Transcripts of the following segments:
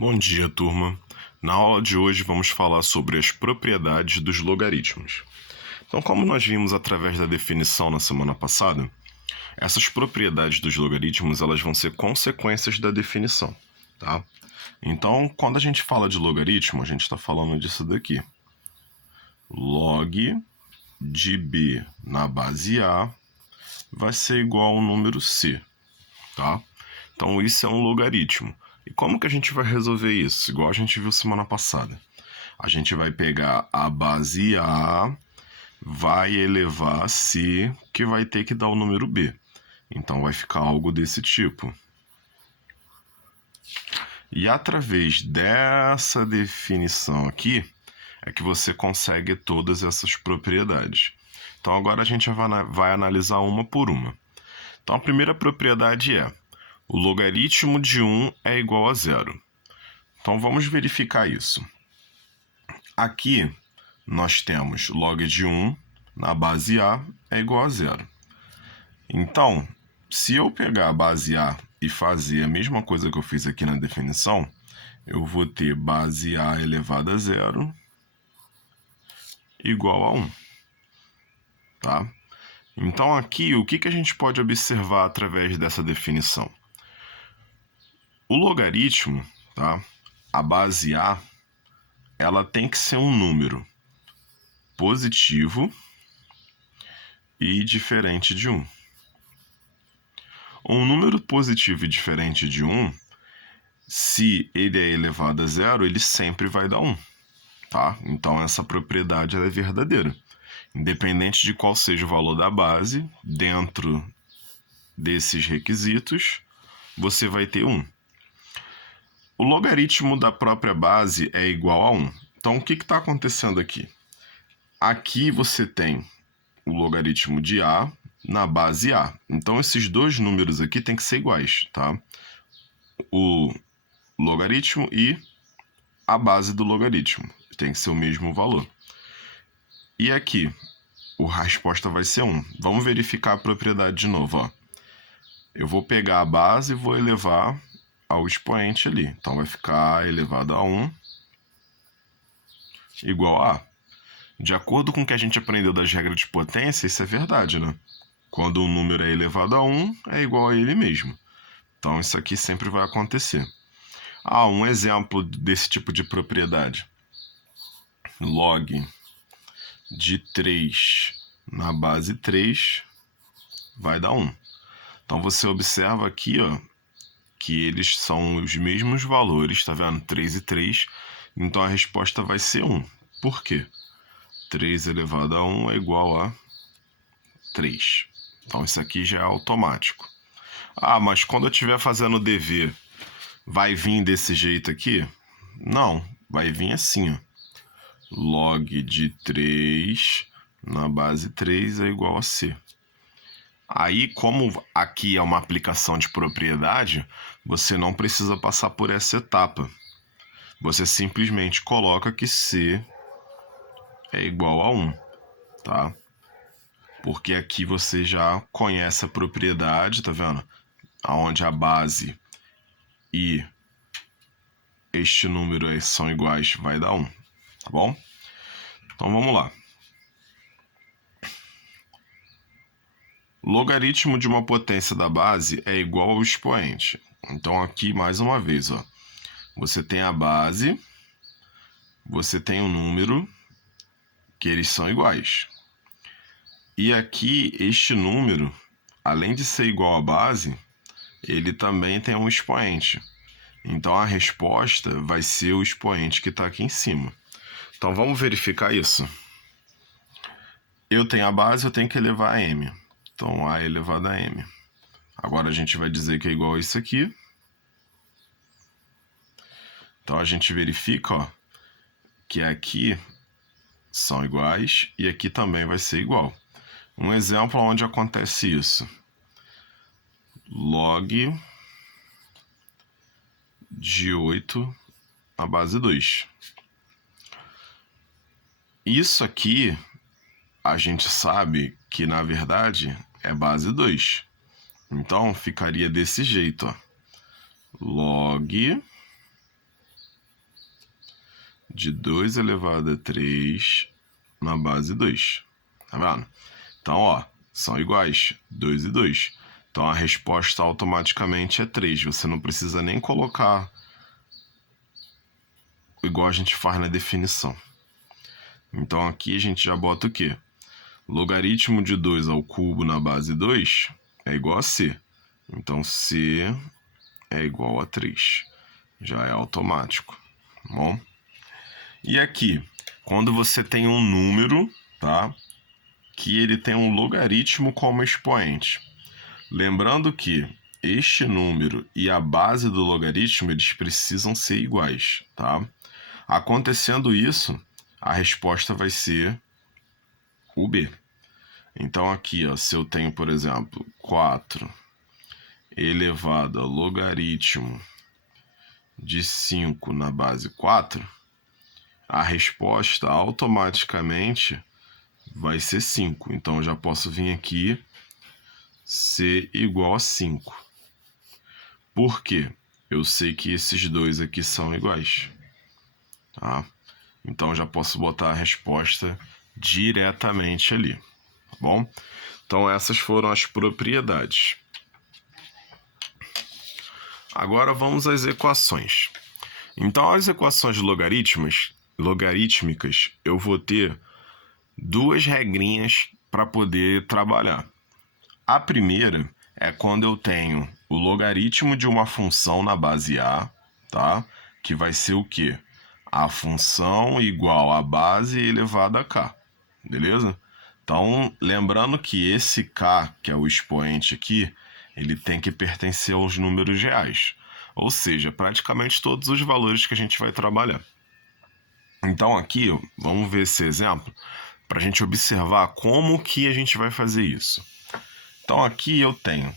Bom dia, turma. Na aula de hoje vamos falar sobre as propriedades dos logaritmos. Então, como nós vimos através da definição na semana passada, essas propriedades dos logaritmos elas vão ser consequências da definição, tá? Então, quando a gente fala de logaritmo, a gente está falando disso daqui. Log de b na base a vai ser igual ao número c, tá? Então, isso é um logaritmo. E como que a gente vai resolver isso? Igual a gente viu semana passada. A gente vai pegar a base A, vai elevar a C, que vai ter que dar o número B. Então, vai ficar algo desse tipo. E através dessa definição aqui, é que você consegue todas essas propriedades. Então, agora a gente vai analisar uma por uma. Então, a primeira propriedade é: o logaritmo de 1 é igual a zero. Então, vamos verificar isso. Aqui, nós temos log de 1 na base A é igual a zero. Então, se eu pegar a base A e fazer a mesma coisa que eu fiz aqui na definição, eu vou ter base A elevado a zero igual a 1. Tá? Então, aqui, o que a gente pode observar através dessa definição? O logaritmo, tá? A base A, ela tem que ser um número positivo e diferente de 1. Um número positivo e diferente de 1, se ele é elevado a zero, ele sempre vai dar 1. Tá? Então, essa propriedade ela é verdadeira. Independente de qual seja o valor da base, dentro desses requisitos, você vai ter 1. O logaritmo da própria base é igual a 1. Então, o que está acontecendo aqui? Aqui você tem o logaritmo de A na base A. Então, esses dois números aqui têm que ser iguais, tá? O logaritmo e a base do logaritmo. Tem que ser o mesmo valor. E aqui, a resposta vai ser 1. Vamos verificar a propriedade de novo, ó. Eu vou pegar a base e vou elevar ao expoente ali. Então, vai ficar elevado a 1 igual a A. De acordo com o que a gente aprendeu das regras de potência, isso é verdade, né? Quando um número é elevado a 1, é igual a ele mesmo. Então, isso aqui sempre vai acontecer. Um exemplo desse tipo de propriedade. Log de 3 na base 3 vai dar 1. Então, você observa aqui, ó, que eles são os mesmos valores, tá vendo? 3 e 3. Então, a resposta vai ser 1. Por quê? 3 elevado a 1 é igual a 3. Então, isso aqui já é automático. Mas quando eu estiver fazendo o dever, vai vir desse jeito aqui? Não, vai vir assim, ó. Log de 3 na base 3 é igual a C. Aí, como aqui é uma aplicação de propriedade, você não precisa passar por essa etapa. Você simplesmente coloca que C é igual a 1, tá? Porque aqui você já conhece a propriedade, tá vendo? Onde a base e este número são iguais, vai dar 1, tá bom? Então vamos lá. Logaritmo de uma potência da base é igual ao expoente. Então aqui, mais uma vez, ó, você tem a base, você tem o número, que eles são iguais. E aqui, este número, além de ser igual à base, ele também tem um expoente. Então, a resposta vai ser o expoente que está aqui em cima. Então, vamos verificar isso. Eu tenho a base, eu tenho que elevar a m. Então, a elevado a m. Agora, a gente vai dizer que é igual a isso aqui. Então, a gente verifica, ó, que aqui são iguais e aqui também vai ser igual. Um exemplo onde acontece isso. Log de 8 na base 2. Isso aqui, a gente sabe que, na verdade, é base 2. Então, ficaria desse jeito, ó. Log de 2 elevado a 3 na base 2. Tá vendo? Então, ó, são iguais, 2 e 2. Então, a resposta automaticamente é 3. Você não precisa nem colocar igual a gente faz na definição. Então, aqui a gente já bota o quê? Logaritmo de 2 ao cubo na base 2 é igual a C. Então, C é igual a 3. Já é automático. Tá bom? E aqui, quando você tem um número, tá? Que ele tem um logaritmo como expoente. Lembrando que este número e a base do logaritmo, eles precisam ser iguais, tá? Acontecendo isso, a resposta vai ser o B. Então aqui, ó, se eu tenho, por exemplo, 4 elevado ao logaritmo de 5 na base 4, a resposta automaticamente vai ser 5. Então eu já posso vir aqui ser igual a 5. Por quê? Eu sei que esses dois aqui são iguais. Tá? Então eu já posso botar a resposta diretamente ali. Tá bom? Então essas foram as propriedades. Agora vamos às equações. Então as equações logarítmicas eu vou ter duas regrinhas para poder trabalhar. A primeira é quando eu tenho o logaritmo de uma função na base A, tá? Que vai ser o quê? A função igual a base elevada a k, beleza? Então, lembrando que esse k, que é o expoente aqui, ele tem que pertencer aos números reais. Ou seja, praticamente todos os valores que a gente vai trabalhar. Então aqui, vamos ver esse exemplo, para a gente observar como que a gente vai fazer isso. Então aqui eu tenho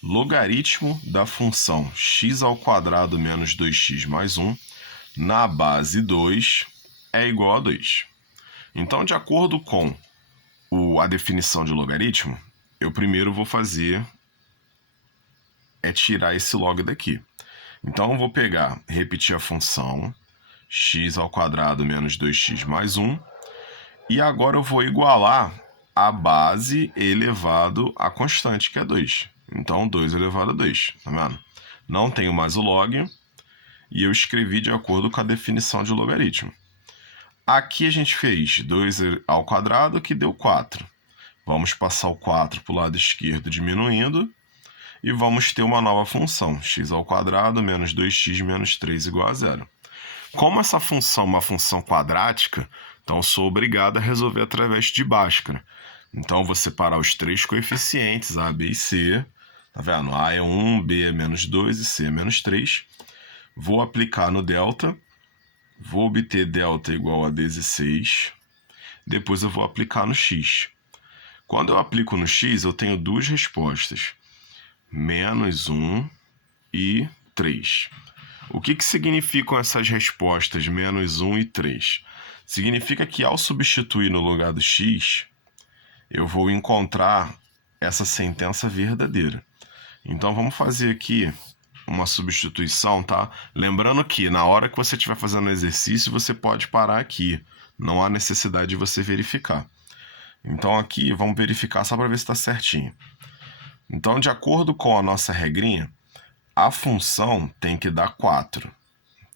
logaritmo da função x² menos 2x mais 1 na base 2 é igual a 2. Então, de acordo com a definição de logaritmo, eu primeiro vou fazer tirar esse log daqui. Então, eu vou repetir a função x² menos 2x mais 1 e agora eu vou igualar a base elevado à constante, que é 2. Então, 2 elevado a 2, tá vendo? Não tenho mais o log e eu escrevi de acordo com a definição de logaritmo. Aqui a gente fez 2², que deu 4. Vamos passar o 4 para o lado esquerdo diminuindo e vamos ter uma nova função, x² menos 2x menos 3 igual a 0. Como essa função é uma função quadrática, então eu sou obrigado a resolver através de Bhaskara. Então eu vou separar os três coeficientes, A, B e C. Tá vendo? A é 1, B é menos 2 e C é menos 3. Vou aplicar no delta. Vou obter delta igual a 16. Depois eu vou aplicar no x. Quando eu aplico no x, eu tenho duas respostas. Menos 1 e 3. O que significam essas respostas menos 1 e 3? Significa que ao substituir no lugar do x, eu vou encontrar essa sentença verdadeira. Então vamos fazer aqui uma substituição, tá? Lembrando que na hora que você estiver fazendo o exercício, você pode parar aqui. Não há necessidade de você verificar. Então aqui vamos verificar só para ver se está certinho. Então, de acordo com a nossa regrinha, a função tem que dar 4,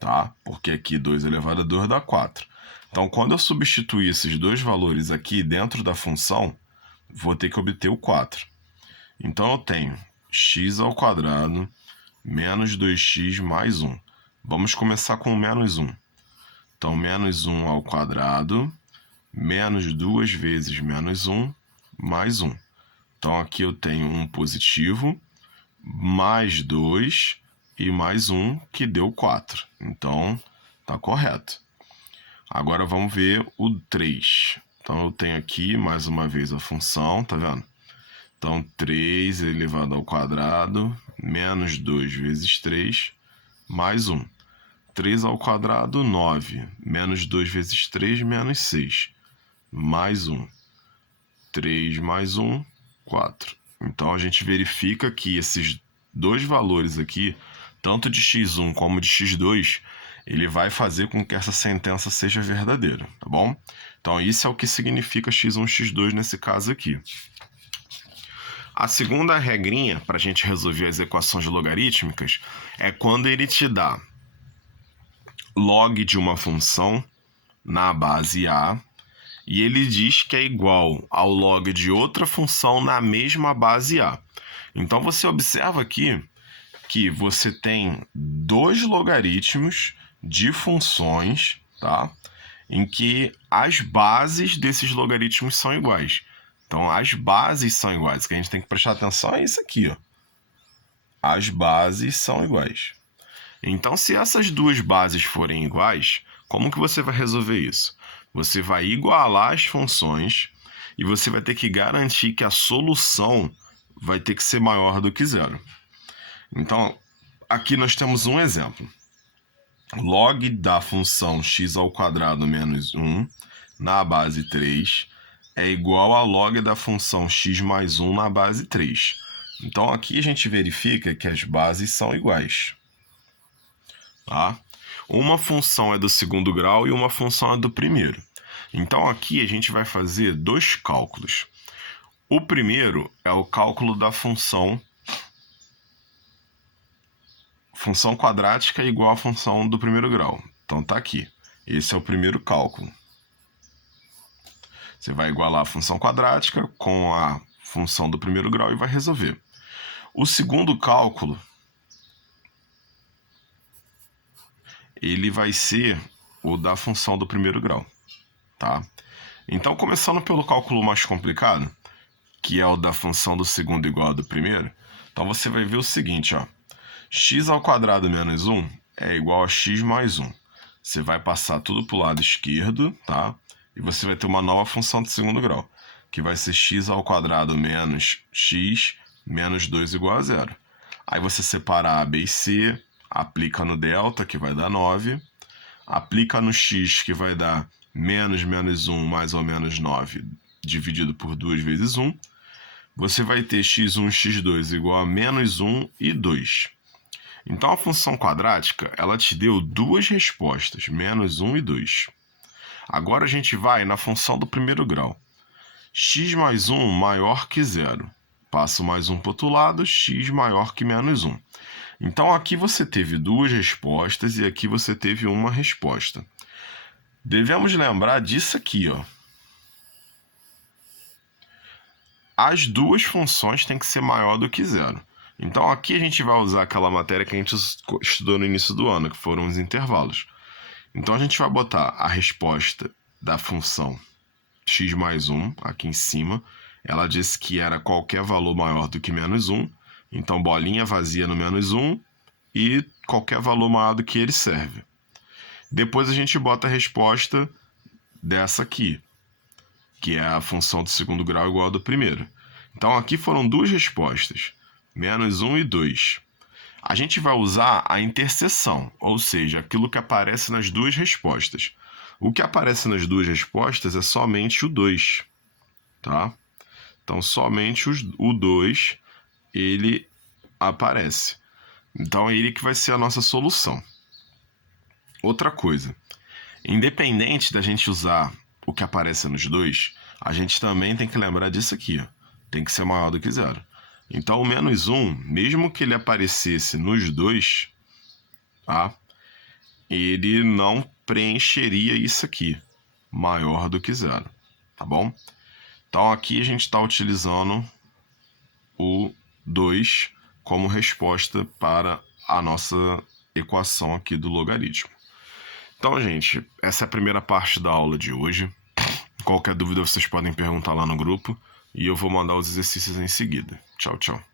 tá? Porque aqui 2 elevado a 2 dá 4. Então, quando eu substituir esses dois valores aqui dentro da função, vou ter que obter o 4. Então, eu tenho x² menos 2x mais 1. Vamos começar com menos 1. Então, menos 1² menos 2 vezes menos 1 mais 1. Então, aqui eu tenho um positivo, mais 2 e mais 1, que deu 4. Então, está correto. Agora, vamos ver o 3. Então, eu tenho aqui, mais uma vez, a função, tá vendo? Então, 3 elevado ao quadrado, menos 2 vezes 3, mais 1. 3² 9, menos 2 vezes 3, menos 6, mais 1. 3 mais 1, 4. Então, a gente verifica que esses dois valores aqui, tanto de x1 como de x2, ele vai fazer com que essa sentença seja verdadeira, tá bom? Então, isso é o que significa x1, x2 nesse caso aqui. A segunda regrinha para a gente resolver as equações logarítmicas é quando ele te dá log de uma função na base A e ele diz que é igual ao log de outra função na mesma base A. Então, você observa aqui que você tem dois logaritmos de funções, tá? Em que as bases desses logaritmos são iguais. Então, as bases são iguais. O que a gente tem que prestar atenção é isso aqui, ó. As bases são iguais. Então, se essas duas bases forem iguais, como que você vai resolver isso? Você vai igualar as funções e você vai ter que garantir que a solução vai ter que ser maior do que zero. Então, aqui nós temos um exemplo. Log da função x² menos 1 na base 3 é igual a log da função x mais 1 na base 3. Então, aqui a gente verifica que as bases são iguais. Tá? Uma função é do segundo grau e uma função é do primeiro. Então, aqui a gente vai fazer dois cálculos. O primeiro é o cálculo da função quadrática igual à função do primeiro grau. Então, tá aqui. Esse é o primeiro cálculo. Você vai igualar a função quadrática com a função do primeiro grau e vai resolver. O segundo cálculo, ele vai ser o da função do primeiro grau, tá? Então, começando pelo cálculo mais complicado, que é o da função do segundo igual ao do primeiro, então você vai ver o seguinte, ó. x² menos 1 é igual a x mais 1. Você vai passar tudo para o lado esquerdo, tá? E você vai ter uma nova função de segundo grau, que vai ser x² menos x menos 2 igual a 0. Aí você separa A, B e C, aplica no delta, que vai dar 9, aplica no x, que vai dar menos 1 mais ou menos 9, dividido por 2 vezes 1. Você vai ter x1, x2 igual a menos 1 e 2. Então, a função quadrática, ela te deu duas respostas, menos 1 e 2. Agora a gente vai na função do primeiro grau. X mais 1 maior que 0. Passo mais 1 para o outro lado, x maior que menos 1. Então, aqui você teve duas respostas e aqui você teve uma resposta. Devemos lembrar disso aqui, ó. As duas funções têm que ser maior do que 0. Então, aqui a gente vai usar aquela matéria que a gente estudou no início do ano, que foram os intervalos. Então, a gente vai botar a resposta da função x mais 1 aqui em cima. Ela disse que era qualquer valor maior do que menos 1. Então, bolinha vazia no menos 1 e qualquer valor maior do que ele serve. Depois, a gente bota a resposta dessa aqui, que é a função do segundo grau igual ao do primeiro. Então, aqui foram duas respostas, menos 1 e 2. A gente vai usar a interseção, ou seja, aquilo que aparece nas duas respostas. O que aparece nas duas respostas é somente o 2, tá? Então, somente o 2, ele aparece. Então, é ele que vai ser a nossa solução. Outra coisa, independente da gente usar o que aparece nos dois, a gente também tem que lembrar disso aqui, ó. Tem que ser maior do que 0. Então, o menos 1, mesmo que ele aparecesse nos dois, tá? Ele não preencheria isso aqui, maior do que 0, tá bom? Então, aqui a gente está utilizando o 2 como resposta para a nossa equação aqui do logaritmo. Então, gente, essa é a primeira parte da aula de hoje. Qualquer dúvida vocês podem perguntar lá no grupo e eu vou mandar os exercícios em seguida. Tchau, tchau.